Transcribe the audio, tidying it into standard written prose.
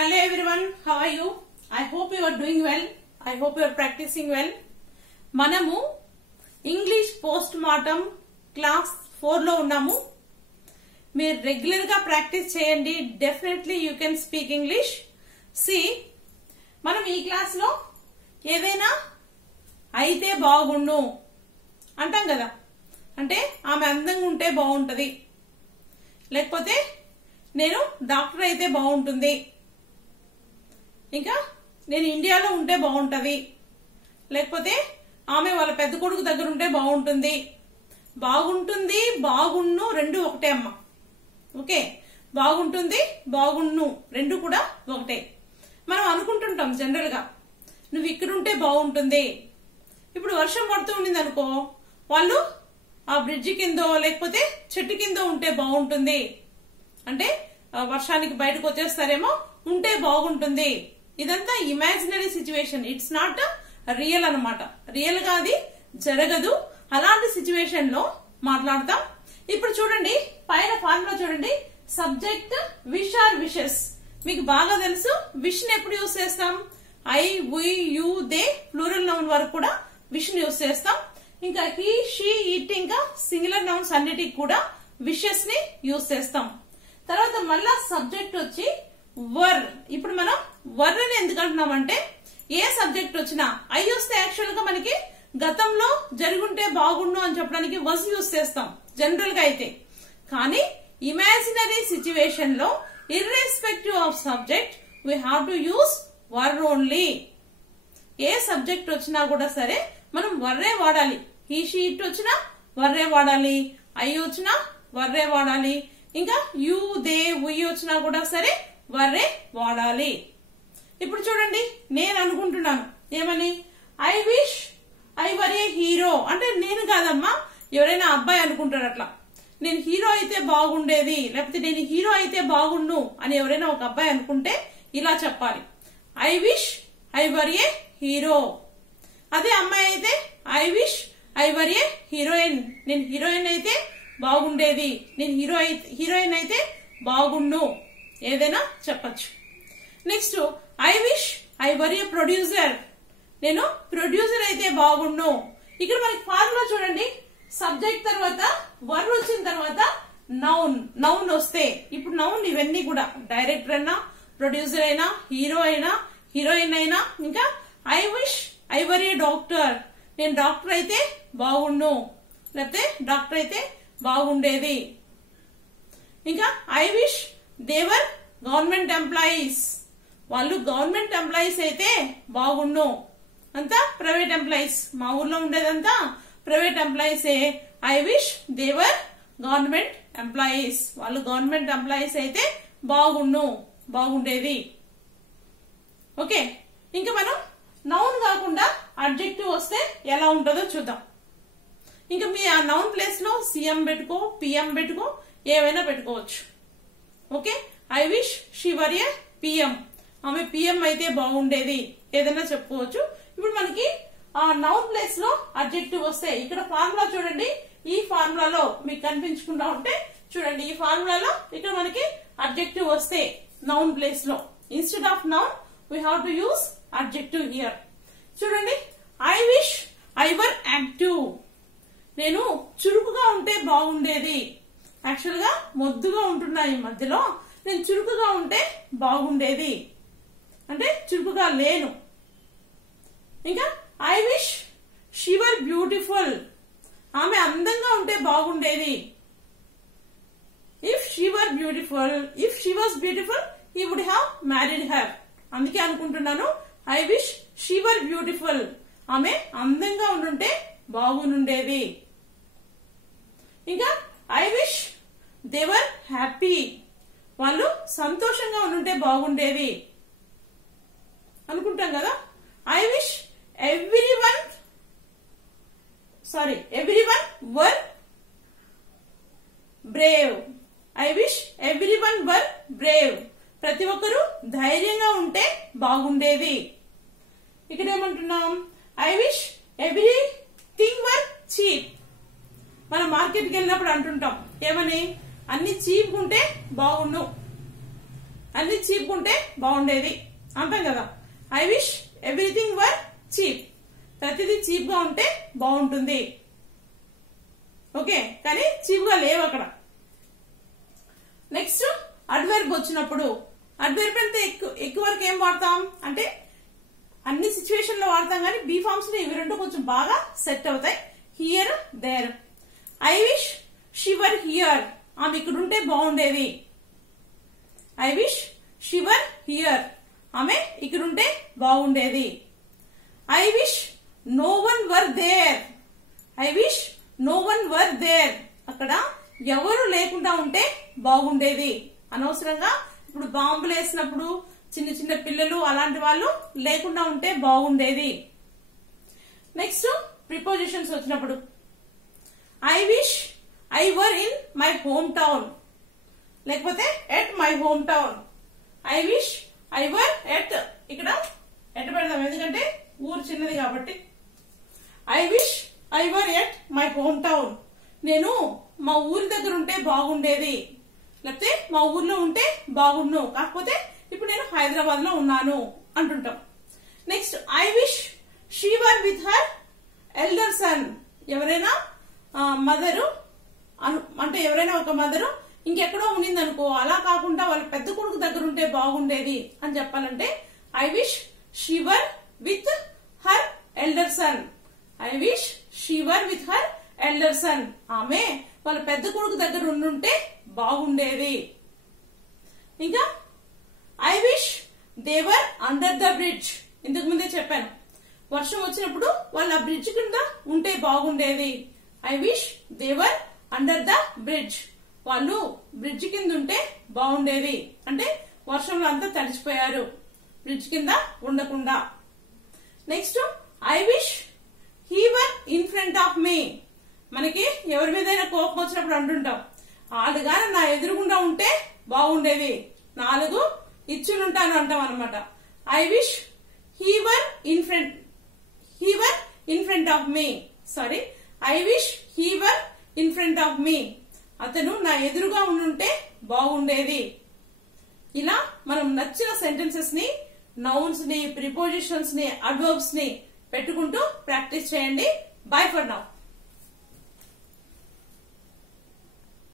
Hello everyone, how are you? I hope you are doing well. I hope you are practicing well. మనము English post mortem class 4 లో ఉన్నాము. మీరు regular గా practice చేయండి. Definitely you can speak English. మనం ఈ class లో ఏదైనా అయితే బాగుండు అంటాం కదా, అంటే ఆమె అందంగా ఉంటే బాగుంటది, లేకపోతే నేను డాక్టర్ అయితే బాగుంటుంది, ఇంకా నేను ఇండియాలో ఉంటే బాగుంటది, లేకపోతే ఆమె వాళ్ళ పెద్ద కొడుకు దగ్గర ఉంటే బాగుంటుంది. బాగుంటుంది బాగుండు రెండు ఒకటే అమ్మ. ఓకే, బాగుంటుంది బాగుండు రెండు కూడా ఒకటే. మనం అనుకుంటుంటాం జనరల్ గా నువ్వు ఇక్కడ ఉంటే బాగుంటుంది. ఇప్పుడు వర్షం పడుతూ ఉండింది అనుకో, వాళ్ళు ఆ బ్రిడ్జి కిందో లేకపోతే చెట్టు కిందో ఉంటే బాగుంటుంది అంటే వర్షానికి బయటకు వచ్చేస్తారేమో, ఉంటే బాగుంటుంది. ఇదంతా imaginary situation, it's not real అన్నమాట. రియల్ గా అది జరగదు. అలాంటి సిచ్యువేషన్ లో మాట్లాడతాం. ఇప్పుడు చూడండి, పైన ఫార్ములా చూడండి. Subject wish or wishes. మీకు బాగా తెలుసు విష్ ని ఎప్పుడు యూజ్ చేస్తాం? I, we, you, they plural noun వరకు కూడా విష్ ని యూజ్ చేస్తాం. ఇంకా హీ, షీ, ఇట్ ఇంకా సింగులర్ నౌన్స్ అన్నిటికి కూడా విషెస్ ని యూజ్ చేస్తాం. తర్వాత మళ్ళా సబ్జెక్ట్ వచ్చి వర్. ఇప్పుడు మనం వర్ అని ఎందుకు అంటున్నామంటే, ఏ సబ్జెక్ట్ వచ్చినా ఐ వస్తే యాక్చువల్ గా మనకి గతంలో జరుగుంటే బాగుండు అని చెప్పడానికి వజ్ యూజ్ చేస్తాం జనరల్ గా అయితే. కానీ ఇమాజినరీ సిచ్యువేషన్ లో irrespective of subject we have to use were only. A subject వచ్చినా కూడా సరే మనం వర్రే వాడాలి. హీ, షీ, ఇట్ వచ్చినా వర్రే వాడాలి, ఐ వచ్చినా వర్రే వాడాలి, ఇంకా యు, దే, వి వచ్చినా కూడా సరే వర్రే వాడాలి. ఇప్పుడు చూడండి, నేను అనుకుంటున్నాను ఏమని, I wish I were A hero అంటే నేను కాదమ్మా, ఎవరైనా అబ్బాయి అనుకుంటారు అట్లా. నేను హీరో అయితే బాగుండేది, లేకపోతే నేను హీరో అయితే బాగుండు అని ఎవరైనా ఒక అబ్బాయి అనుకుంటే ఇలా చెప్పాలి, I wish I were A hero. అదే అమ్మాయి అయితే I wish I were A heroine. నేను హీరోయిన్ అయితే బాగుండేది, నేను హీరోయిన్ అయితే బాగుండు, ఏదైనా చెప్పచ్చు. Next I wish I were A producer. నేను ప్రొడ్యూసర్ అయితే బాగుండు. ఇక్కడ మనకి ఫార్ములా చూడండి, సబ్జెక్ట్ తర్వాత వర్ వచ్చిన తర్వాత నౌన్. నౌన్ వస్తే ఇప్పుడు నౌన్ ఇవన్నీ కూడా డైరెక్టర్ అయినా, ప్రొడ్యూసర్ అయినా, హీరో అయినా, హీరోయిన్ అయినా, ఇంకా I wish I were a doctor. నేను డాక్టర్ అయితే బాగుండు, లేకపోతే డాక్టర్ అయితే బాగుండేది. ఇంకా I wish they were government employees. వాళ్ళు గవర్నమెంట్ ఎంప్లాయీస్ అయితే బాగుండు. అంతా ప్రైవేట్ ఎంప్లాయీస్. మా ఊర్లో ఉండేదంతా ప్రైవేట్ ఎంప్లాయీసే. I wish they were government employees. వాళ్ళు గవర్నమెంట్ ఎంప్లాయీస్ అయితే బాగుండు, బాగుండేది. ఓకే, ఇంకా మనం నౌన్ కాకుండా అడ్జెక్టివ్ వస్తే ఎలా ఉంటుందో చూద్దాం. ఇంకా మీ ఆ నౌన్ ప్లేస్ లో సీఎం పెట్టుకో, పిఎం పెట్టుకో, ఏవైనా పెట్టుకోవచ్చు. Okay, I wish she were A PM. ఆమె పిఎం అయితే బాగుండేది, ఏదైనా చెప్పుకోవచ్చు. ఇప్పుడు మనకి ఆ నౌన్ ప్లేస్ లో అడ్జెక్టివ్ వస్తే ఇక్కడ ఫార్ములా చూడండి. ఈ ఫార్ములాలో మీకు కనిపించకుండా ఉంటే చూడండి, ఈ ఫార్ములాలో ఇక్కడ మనకి అడ్జెక్టివ్ వస్తే నౌన్ ప్లేస్ లో instead of noun we have to use adjective here. చూడండి, I wish I were active. నేను చురుకుగా ఉంటే బాగుండేది. యాక్చువల్ గా మొద్దుగా ఉంటున్నా ఈ మధ్యలో, నేను చురుకుగా ఉంటే బాగుండేది అంటే చురుకుగా లేను. ఇంకా I wish she were beautiful. ఆమె అందంగా ఉంటే బాగుండేది. If she were beautiful, if she was beautiful he would have married her. అందుకే అనుకుంటున్నాను I wish she were beautiful. ఆమె అందంగా ఉండుంటే బాగుండేది. ఇంకా I wish they were happy. వాళ్ళు సంతోషంగా ఉండుంటే బాగుండేది అనుకుంటాం కదా. I wish everyone were brave. I wish everyone were brave. ప్రతి ఒక్కరూ ధైర్యంగా ఉంటే బాగుండేది. ఇక్కడ ఏమంటున్నాం, I wish everything were cheap. మనం మార్కెట్కి వెళ్ళినప్పుడు అంటుంటాం ఏమని, అన్ని చీప్ ఉంటే బాగుండు. అన్ని చీప్ ఉంటే బాగుండేది అంటాం కదా. I wish everything were cheap. ప్రతిదీ చీప్ గా ఉంటే బాగుంటుంది. ఓకే, కానీ చీప్ గా లేవు అక్కడ. నెక్స్ట్ అడ్వర్బ్ వచ్చినప్పుడు అడ్వర్బ్ అంటే ఎక్కువ వరకు ఏం వాడతాం అంటే అన్ని సిచ్యువేషన్ లో వాడతాం, కానీ బీ ఫార్మ్స్ లో ఇవి రెండు కొంచెం బాగా సెట్ అవుతాయి. Here, there. I wish she were here. ఆమె ఇక్కడ ఉంటే బాగుండేది. I wish she were here. ఆమె ఇక్కడ ఉంటే బాగుండేది. I wish no one were there. I wish no one were there. అక్కడ ఎవరు లేకుండా ఉంటే బాగుండేది. అనవసరంగా ఇప్పుడు బాంబులు వేసినప్పుడు చిన్న చిన్న పిల్లలు అలాంటి వాళ్ళు లేకుండా ఉంటే బాగుండేది. నెక్స్ట్ ప్రిపోజిషన్స్ వచ్చినప్పుడు I wish I were in my home town, లేకపోతే at my home town. I wish I were at, ఇక్కడ ఎట్ పెడదాం ఎందుకంటే ఊరు చిన్నది కాబట్టి. I wish I were at my home town. నేను మా ఊరి దగ్గర ఉంటే బాగుండేది, లేకపోతే మా ఊర్లో ఉంటే బాగుండు, కాకపోతే ఇప్పుడు నేను హైదరాబాద్ లో ఉన్నాను అంటుంటాం. Next I wish she were with her elder sun. ఎవరైనా మదరు అంటే ఎవరైనా ఒక మదరు ఇంకెక్కడో ఉన్నింది అనుకో, అలా కాకుండా వాళ్ళ పెద్ద కొడుకు దగ్గర ఉంటే బాగుండేది అని చెప్పాలంటే I wish she were with her elder son. I wish she were with her elder son. ఆమె వాళ్ళ పెద్ద కొడుకు దగ్గర ఉండుంటే బాగుండేది. ఇంకా I wish they were under the bridge. ఇంతకు ముందే చెప్పాను, వర్షం వచ్చినప్పుడు వాళ్ళు ఆ బ్రిడ్జ్ కింద ఉంటే బాగుండేది. I wish they were under the bridge. వాళ్ళు బ్రిడ్జ్ కింద ఉంటే బాగుండేది అంటే వర్షంలో అంతా తడిచిపోయారు, బ్రిడ్జ్ కింద ఉండకుండా. Next I wish he were in front of me. మనకి ఎవరి మీదైనా కోపం వచ్చినప్పుడు అంటుంటాం, వాళ్ళు గాని నా ఎదురుగుండా ఉంటే బాగుండేది, 4 ఇచ్చునుంటాను అంటాం అనమాట. I wish he were in front of me. Sorry, I wish he were in front of me. అతను నా ఎదురుగా ఉండుంటే బాగుండేది. ఇలా మనం నచ్చిన సెంటెన్సెస్ ని, నౌన్స్ ని, ప్రిపోజిషన్స్ ని, అడ్వర్బ్స్ ని పెట్టుకుంటూ ప్రాక్టీస్ చేయండి. By for now.